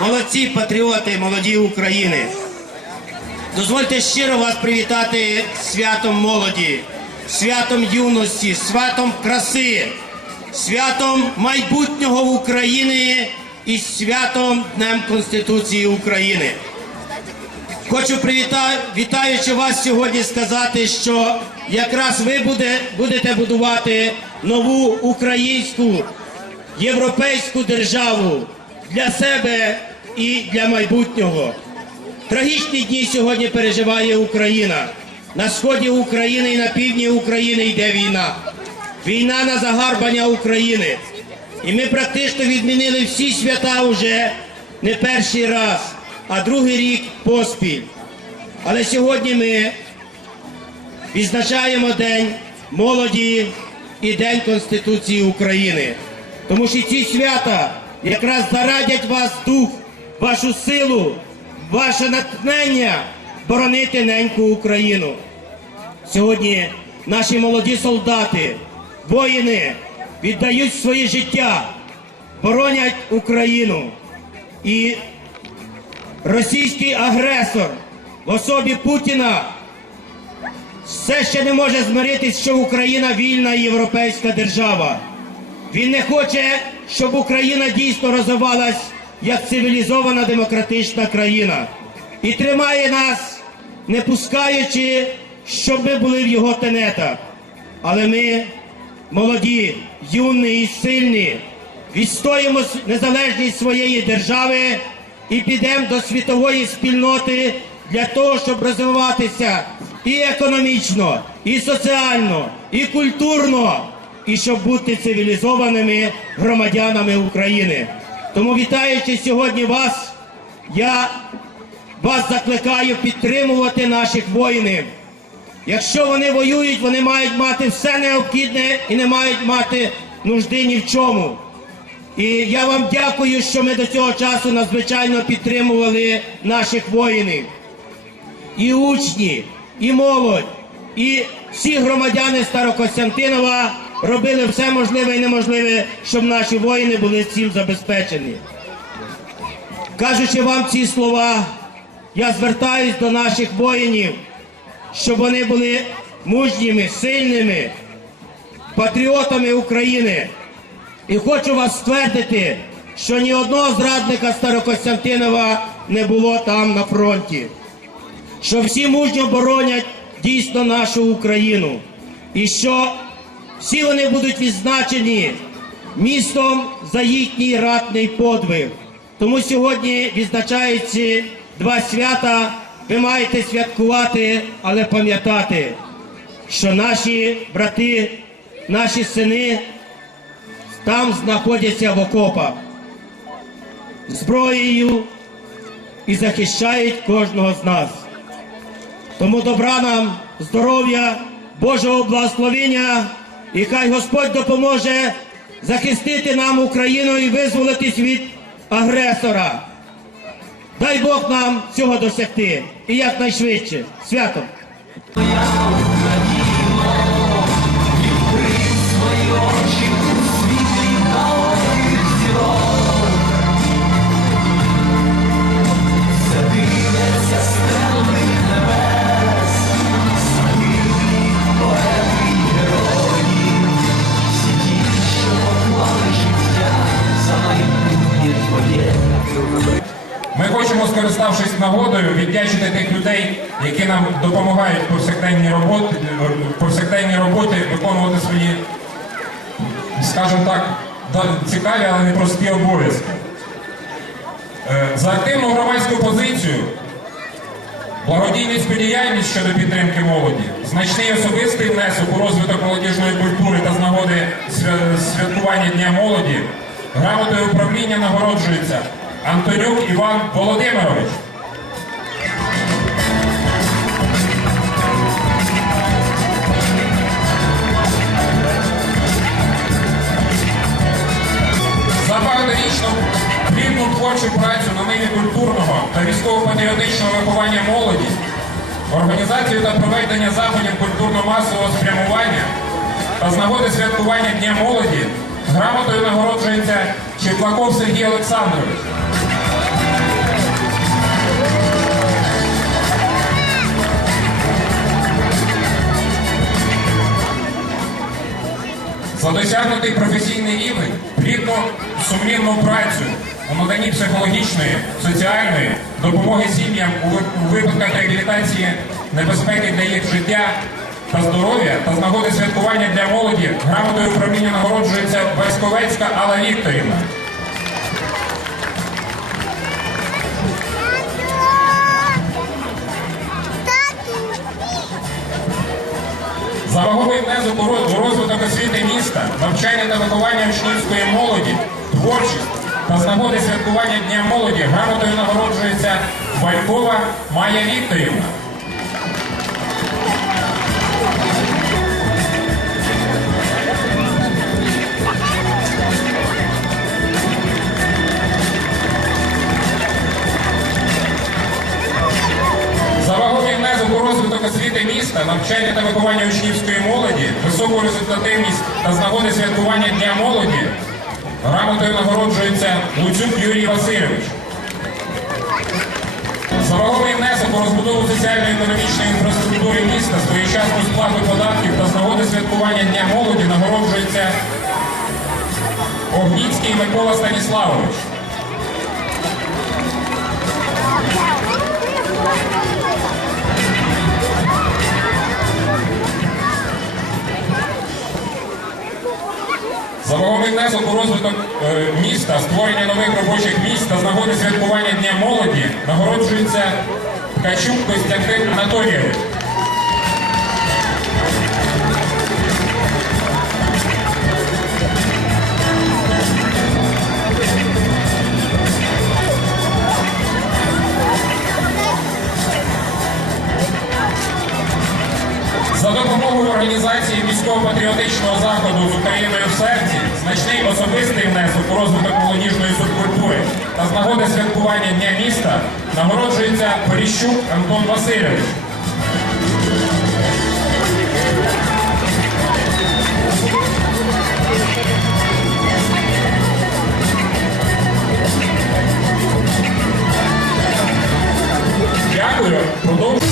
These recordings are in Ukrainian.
Молодці патріоти, молоді України! Дозвольте щиро вас привітати святом молоді, святом юності, святом краси, святом майбутнього України і святом Днем Конституції України. Хочу привітати, вітаючи вас сьогодні, сказати, що якраз ви буде, будете будувати нову українську європейську державу для себе і для майбутнього. Трагічні дні сьогодні переживає Україна. На сході України і на півдні України йде війна. Війна на загарбання України. І ми практично відмінили всі свята вже не перший раз, а другий рік поспіль. Але сьогодні ми відзначаємо День молоді і День Конституції України. Тому що ці свята якраз зарадять вас дух, вашу силу, ваше натхнення боронити неньку Україну. Сьогодні наші молоді солдати, воїни віддають своє життя, боронять Україну. І російський агресор в особі Путіна все ще не може змиритись, що Україна вільна європейська держава. Він не хоче, щоб Україна дійсно розвивалась як цивілізована демократична країна. І тримає нас, не пускаючи, щоб ми були в його тенетах. Але ми молоді, юні і сильні, відстоїмо незалежність своєї держави і підемо до світової спільноти для того, щоб розвиватися і економічно, і соціально, і культурно, і щоб бути цивілізованими громадянами України. Тому вітаючи сьогодні вас, я вас закликаю підтримувати наших воїнів. Якщо вони воюють, вони мають мати все необхідне і не мають мати нужди ні в чому. І я вам дякую, що ми до цього часу надзвичайно підтримували наших воїнів. І учні, і молодь, і всі громадяни Старокостянтинова робили все можливе і неможливе, щоб наші воїни були цим забезпечені. Кажучи вам ці слова, я звертаюсь до наших воїнів, щоб вони були мужніми, сильними, патріотами України. І хочу вас ствердити, що ні одного зрадника Старокостянтинова не було там на фронті. Що всі мужньо боронять дійсно нашу Україну. І що всі вони будуть відзначені містом за їхній ратний подвиг. Тому сьогодні, відзначаючи два свята, ви маєте святкувати, але пам'ятати, що наші брати, наші сини там знаходяться в окопах зброєю і захищають кожного з нас. Тому добра нам, здоров'я, Божого благословення, і хай Господь допоможе захистити нам Україну і визволитись від агресора. Дай Бог нам цього досягти і якнайшвидше. Святом! Хочемо, скориставшись нагодою, віддячити тих людей, які нам допомагають роботі, в повсякденній роботі виконувати свої, скажімо так, цікаві, але не прості обов'язки. Е, За активну громадську позицію, благодійницьку діяльність щодо підтримки молоді, значний особистий внесок у розвиток молодіжної культури та з нагоди святкування Дня молоді, грамотою управління нагороджується Антонюк Іван Володимирович. За багаторічну плідну творчу працю на ниві культурного та військово-патріотичного виховання молоді організацію та проведення заходів культурно-масового спрямування та з нагоди святкування Дня молоді грамотою нагороджується Чеплаков Сергій Олександрович. За досягнутий професійний рівень, плідну сумлінну працю у наданні психологічної, соціальної допомоги сім'ям у випадках реабілітації небезпеки для їх життя та здоров'я та з нагоди святкування для молоді грамотою управління нагороджується Васьковецька Алла Вікторівна. За ваговий внесок у розвиток освіти міста, навчання та виховання учнівської молоді, творчість та з нагоди святкування Дня молоді грамотою нагороджується Валькова Майя Вікторівна. Міста, навчання та виховання учнівської молоді, високу результативність та з нагоди святкування Дня молоді грамотою нагороджується Луцюк Юрій Васильович. За ваговий внесок у розбудову соціально-економічної інфраструктури міста, своєчасну сплату податків та з нагоди святкування Дня молоді нагороджується Огніцький Микола Станіславович. За внесок у розвиток е, міста, створення нових робочих місць та з нагоди святкування Дня молоді нагороджується Ткачук Костянтин Анатолійович. За допомогою організації військово-патріотичного заходу з Україною в серці значний особистий внесок у розвиток молодіжної субкультури та з нагоди святкування Дня міста нагороджується Поліщук Антон Васильович. Дякую. Продовжуємо.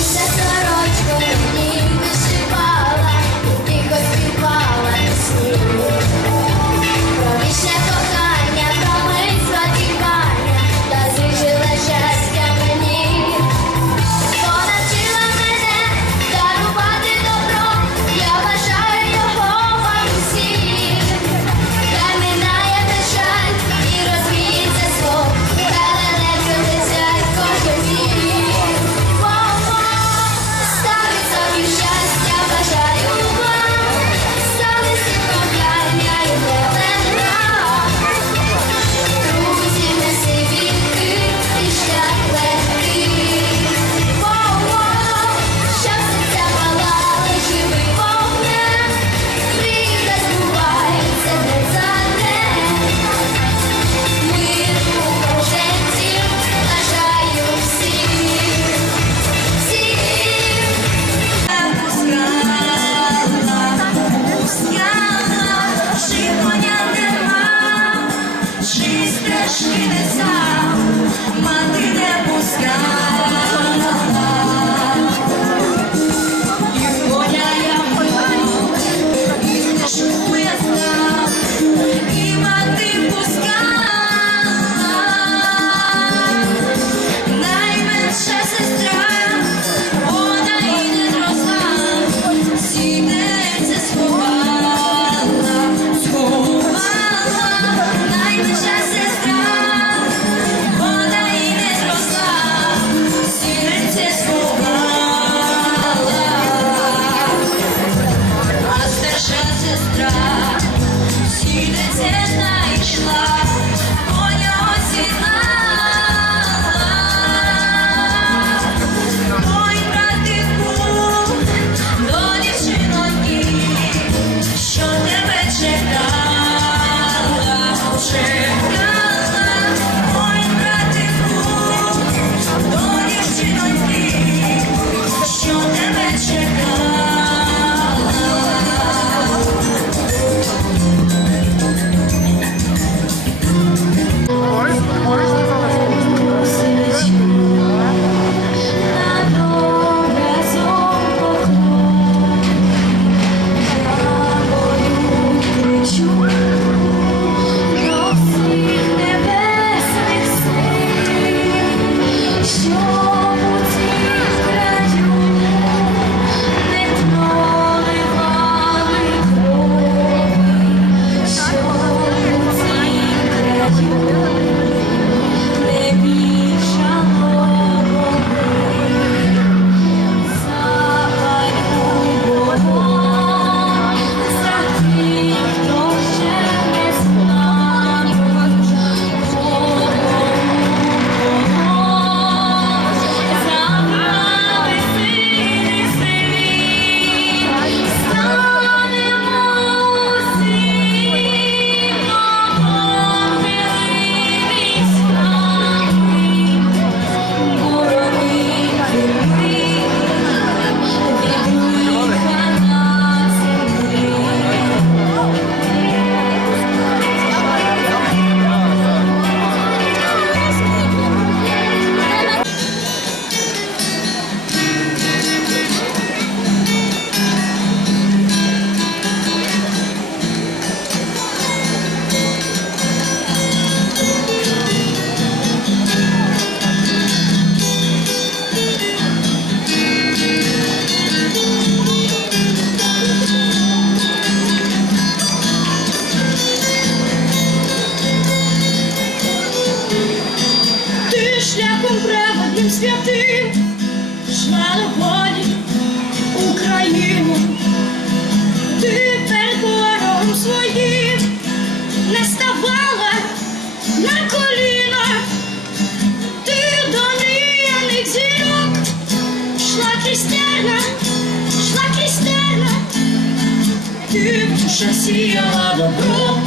В сіяла добро,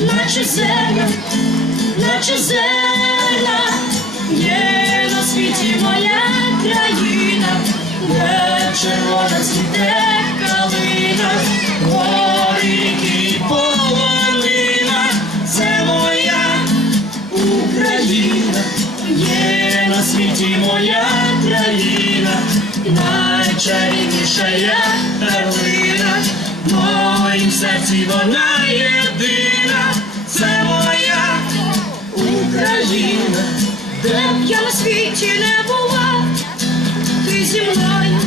наче зерна, наче зерна, є на світі моя країна, де червона цвіте калина, гори ріки полонина, це моя Україна, є на світі моя країна, найчарівніша я перлина, моїм серці вона єдина, це моя Україна, де б я на світі не була, ти зі мною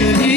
to you.